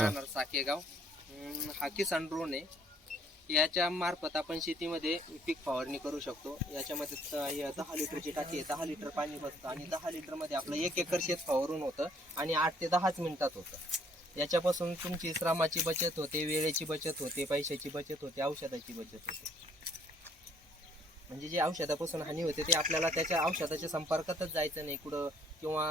राहणार साकेगाव. हा किसान ड्रोन आहे. याच्या मार्फत आपण शेतीमध्ये पीक फवारणी करू शकतो. याच्यामध्ये 10 लिटरची टाकी आहे. 10 लिटर पाणी बसतं आणि 10 लिटरमध्ये आपलं 1 एकर शेत फवारून होतं आणि 8 ते 10 मिनिटात होतं. याच्यापासून तुमची श्रमाची बचत होते, वेळेची बचत होते, पैशाची बचत होते, औषधाची बचत होते. म्हणजे जे औषधापासून हानी होते ते आपल्याला त्याच्या औषधाच्या संपर्कातच जायचं नाही कुठं, किंवा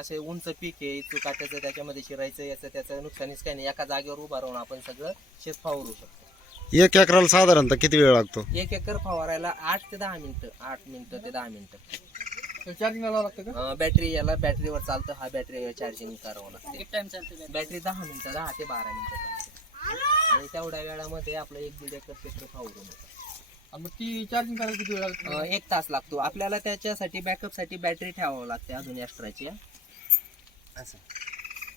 असे उंच पीक आहे चुकाट्याचं त्याच्यामध्ये शिरायचं, याचं त्याचं नुकसानीच काही नाही. एका जागेवर उभा राहून आपण सगळं शेत फवारू शकतो. 1 एकराला साधारणतः किती वेळ लागतो? 1 एकर फवारायला 8 ते 10 मिनिटं. 8 मिनिटं ते 10 मिनिटं. चार्जिंग लावावं लागतं का? बॅटरी, याला बॅटरीवर चालतं. हा बॅटरी चार्जिंग करावं लागतं. एक टाइम चालते बॅटरी 10 मिनिटं, 10 ते 12 मिनिटं चालते आणि तेवढ्या वेळामध्ये आपलं 1-1.5 एकर क्षेत्र फवारून होतं. मग ती चार्जिंग करायला किती वेळ लागतो? 1 तास लागतो. आपल्याला त्याच्यासाठी बॅकअपसाठी बॅटरी ठेवावं लागते अजून एक्स्ट्राची. असं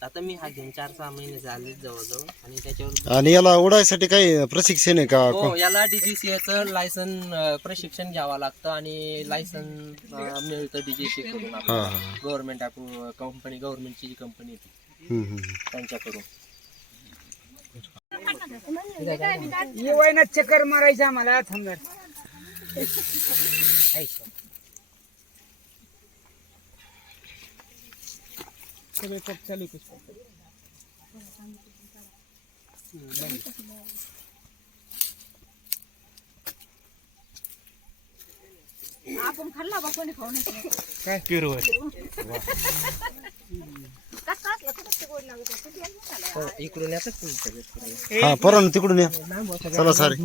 आता मी हा घेऊन 4-6 महिने झाले जवळजवळ. आणि त्याच्यावर आणि याला उडायसाठी काही प्रशिक्षण आहे का? हो, याला DGCAचं लायसन प्रशिक्षण घ्यावं लागतं आणि लायसन मिळतं DGCA कडून. गव्हर्नमेंट अप्रूव्ह कंपनी, गव्हर्नमेंटची जी कंपनी आहे त्यांच्याकडून. चक्कर मारायचं आम्हाला थांबणार. चालू आपण खाल्ला बा कोणी खाऊ नाही. काय पिरू इकडून येतात. हा, परत तिकडून या. चला सारे.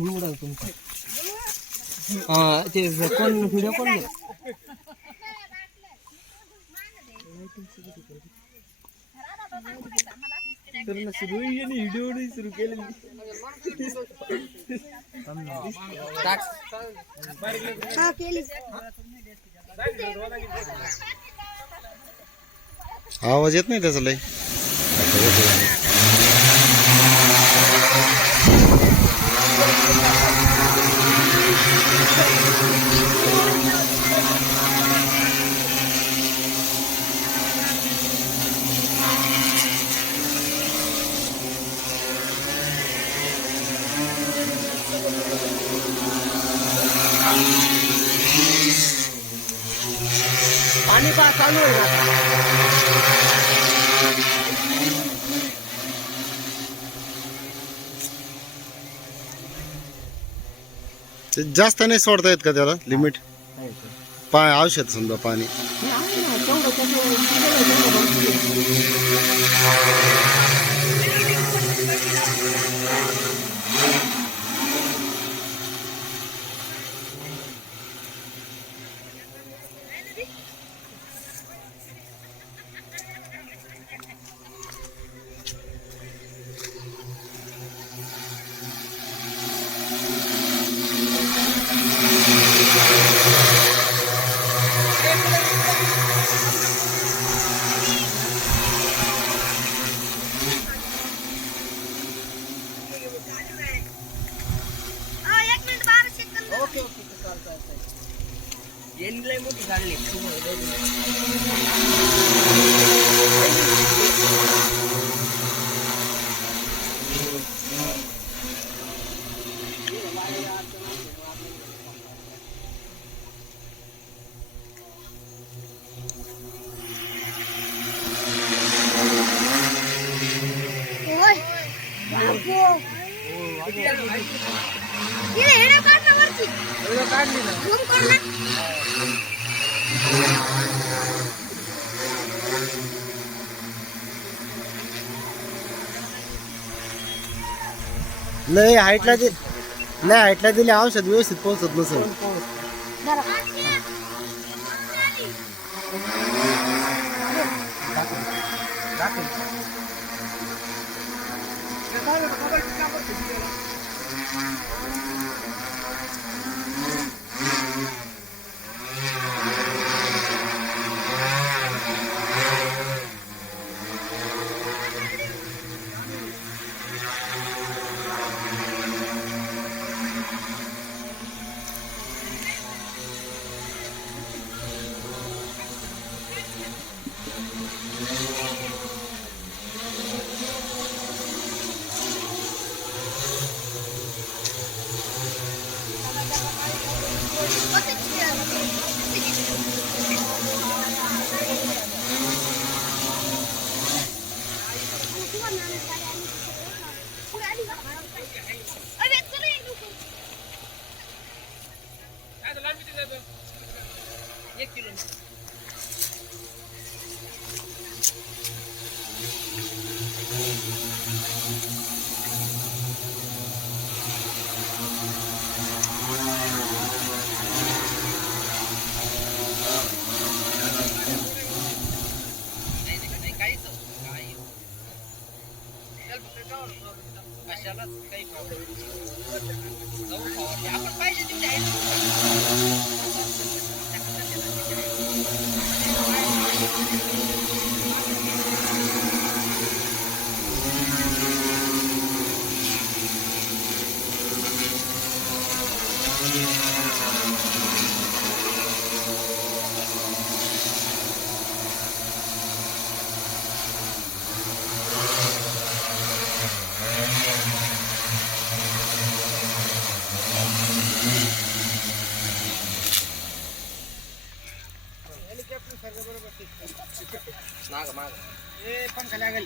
ते कोण व्हिडिओ कोण सुरू केले. आवाज येत नाही त्याचा लय. पाणी पा चालू आहे. जास्त नाही सोडता येत का त्याला लिमिट? औषध समजा पाणी लय मोठी काढली. काढली ना. लय हाईटला दिले औषध व्यवस्थित पोहोचत नसेल. एक किलो कशालाच काही प्रॉब्लेम आपण पाहिजे तेवढे आहे. माग माग पंखा लागेल